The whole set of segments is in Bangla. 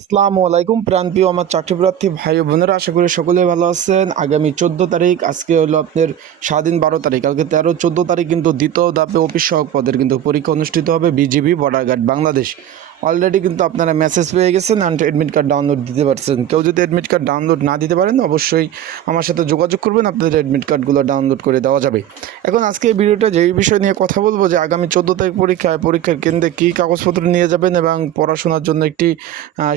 আসসালামু আলাইকুম প্রান্তীয় আমার চাকরি প্রার্থী ভাই বোনেরা, আশা করি সকলে ভালো আছেন। আগামী চোদ্দ তারিখ, আজকে হলো আপনার স্বাধীন বারো তারিখ, কালকে তেরো, চোদ্দ তারিখ কিন্তু দ্বিতীয় ধাপে অফিস সহক পদের কিন্তু পরীক্ষা অনুষ্ঠিত হবে BGB border guard Bangladesh. Already কিন্তু আপনারা মেসেজ পেয়ে গেছেন অ্যান্ড অ্যাডমিট কার্ড ডাউনলোড দিতে পারছেন। কেউ যদি অ্যাডমিট কার্ড ডাউনলোড না দিতে পারেন, অবশ্যই আমার সাথে যোগাযোগ করবেন, আপনাদের অ্যাডমিট কার্ডগুলো ডাউনলোড করে দেওয়া যাবে। এখন আজকে এই ভিডিওটা যেই বিষয় নিয়ে কথা বলব, যে আগামী চোদ্দ তারিখ পরীক্ষায় পরীক্ষার কেন্দ্রে কী কাগজপত্র নিয়ে যাবেন এবং পড়াশোনার জন্য একটি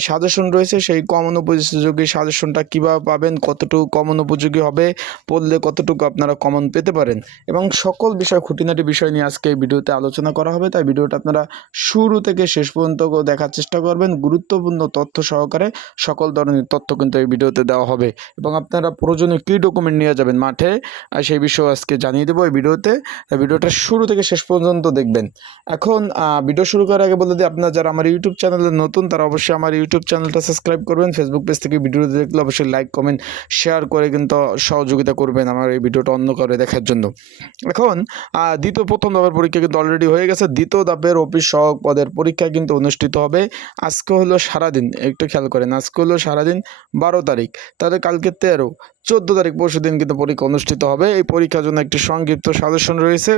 সাজেশন রয়েছে, সেই কমন উপযোগী সাজেশনটা কীভাবে পাবেন, কতটুকু কমন উপযোগী হবে, পড়লে কতটুকু আপনারা কমন পেতে পারেন এবং সকল বিষয় খুঁটিনাটি বিষয় নিয়ে আজকে এই ভিডিওতে আলোচনা করা হবে। তাই ভিডিওটা আপনারা শুরু থেকে শেষ পর্যন্ত দেখার চেষ্টা করবেন। গুরুত্বপূর্ণ তথ্য সহকারে সকল ধরনের তথ্য কিন্তু এই ভিডিওতে দেওয়া হবে। এবং আপনারা প্রয়োজনীয় কী ডকুমেন্ট নিয়ে যাবেন মাঠে সেই বিষয়ে আজকে জানিয়ে দেবো এই ভিডিওতে। ভিডিওটা শুরু থেকে শেষ পর্যন্ত দেখবেন। এখন ভিডিও শুরু করার আগে বলে দিই, আপনারা যারা আমার ইউটিউব চ্যানেলে নতুন, তারা অবশ্যই আমার ইউটিউব চ্যানেলটা সাবস্ক্রাইব করবেন। ফেসবুক পেজ থেকে ভিডিও দেখলে অবশ্যই লাইক কমেন্ট শেয়ার করে কিন্তু সহযোগিতা করবেন আমার এই ভিডিওটা অন্য করে দেখার জন্য। এখন দ্বিতীয় প্রথম ধাপের পরীক্ষা কিন্তু অলরেডি হয়ে গেছে। দ্বিতীয় ধাপের অফিস সহক পদের পরীক্ষা কিন্তু অনুষ্ঠিত হবে। আজকে হলো সারাদিন, একটু খেয়াল করেন, আজকে হলো সারাদিন বারো তারিখ, তাহলে কালকে তেরো, চোদ্দ তারিখ পরশু দিন কিন্তু পরীক্ষা অনুষ্ঠিত হবে। এই পরীক্ষার জন্য একটি সংক্ষিপ্ত সাজেশন রয়েছে।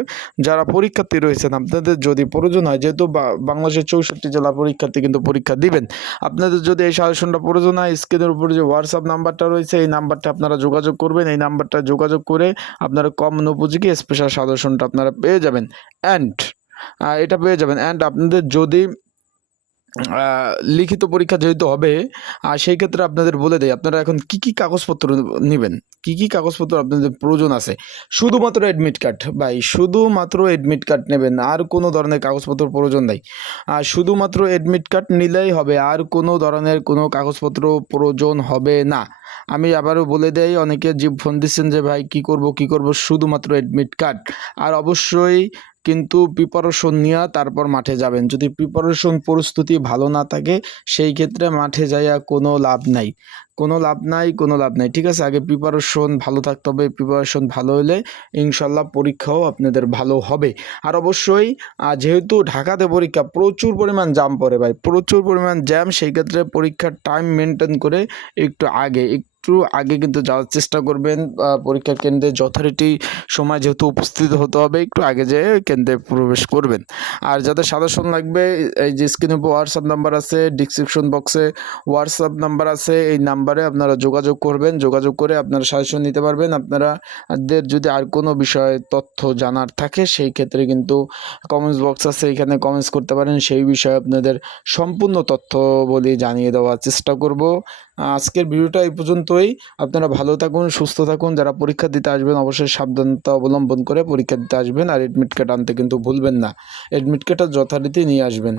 যারা পরীক্ষার্থী রয়েছেন, আপনাদের যদি প্রয়োজন হয়, যেহেতু বাংলাদেশের চৌষট্টি জেলা পরীক্ষার্থী কিন্তু পরীক্ষা দিবেন, আপনাদের যদি এই সাজেশনটা প্রয়োজন হয়, স্ক্রিনের উপরে যে হোয়াটসঅ্যাপ নাম্বারটা রয়েছে, এই নাম্বারটা আপনারা যোগাযোগ করবেন। এই নাম্বারটা যোগাযোগ করে আপনারা কম উপযোগী স্পেশাল সাজেশনটা আপনারা পেয়ে যাবেন। অ্যান্ড এটা পেয়ে যাবেন। অ্যান্ড আপনাদের যদি লিখিত পরীক্ষা যেহেতু হবে আর সেই ক্ষেত্রে আপনাদের বলে দেয় আপনারা এখন কি কি কাগজপত্র নেবেন? কি কি কাগজপত্র আপনাদের প্রয়োজন আছে? শুধুমাত্র অ্যাডমিট কার্ড ভাই, শুধুমাত্র অ্যাডমিট কার্ড নেবেন, আর কোনো ধরনের কাগজপত্র প্রয়োজন নেই। আর শুধুমাত্র অ্যাডমিট কার্ড নিলেই হবে, আর কোনো ধরনের কোনো কাগজপত্র প্রয়োজন হবে না। আমি আবারও বলে দেই, অনেকে যে ফোন দিচ্ছেন যে, ভাই, কি করব কি করব? শুধুমাত্র অ্যাডমিট কার্ড আর অবশ্যই কিন্তু প্রিপারেশন নিয়ে তারপর মাঠে যাবেন। যদি প্রিপারেশন প্রস্তুতি ভালো না থাকে, সেই ক্ষেত্রে মাঠে যাইয়া কোনো লাভ নাই। কোনো লাভ নাই, কোনো লাভ নাই। ঠিক আছে? আগে প্রিপারেশন ভালো থাকতে হবে প্রিপারেশন ভালো হলে ইনশাল্লাহ পরীক্ষাও আপনাদের ভালো হবে। আর অবশ্যই যেহেতু ঢাকাতে পরীক্ষা, প্রচুর পরিমাণ জাম পড়ে ভাই। প্রচুর পরিমাণ জ্যাম সেই ক্ষেত্রে পরীক্ষার টাইম মেনটেন করে একটু আগে একটু আগে কিন্তু যাওয়ার চেষ্টা করবেন পরীক্ষার কেন্দ্রে যথারীতি সময় যেহেতু উপস্থিত হতে হবে, একটু আগে যেয়ে কেন্দ্রে প্রবেশ করবেন। আর যাদের সাজেশন লাগবে, এই যে স্ক্রিনে হোয়াটসঅ্যাপ নাম্বার আছে ডিসক্রিপশন বক্সে হোয়াটসঅ্যাপ নাম্বার আছে, এই নাম্বারে আপনারা যোগাযোগ করবেন, যোগাযোগ করে আপনারা সাজেশন নিতে পারবেন। আপনারা দের যদি আর কোনো বিষয়ে তথ্য জানার থাকে, সেই ক্ষেত্রে কিন্তু কমেন্টস বক্স আছে, এখানে কমেন্টস করতে পারেন, সেই বিষয়ে আপনাদের সম্পূর্ণ তথ্য বলি জানিয়ে দেওয়ার চেষ্টা করব। আজকের ভিডিওটা এই পর্যন্তই। আপনারা ভালো থাকুন, সুস্থ থাকুন। যারা পরীক্ষা দিতে আসবেন, অবশ্যই সাবধানতা অবলম্বন করে পরীক্ষা দিতে আসবেন। আর অ্যাডমিট কার্ড আনতে কিন্তু ভুলবেন না। অ্যাডমিট কার্ডটা যথারীতি নিয়ে আসবেন।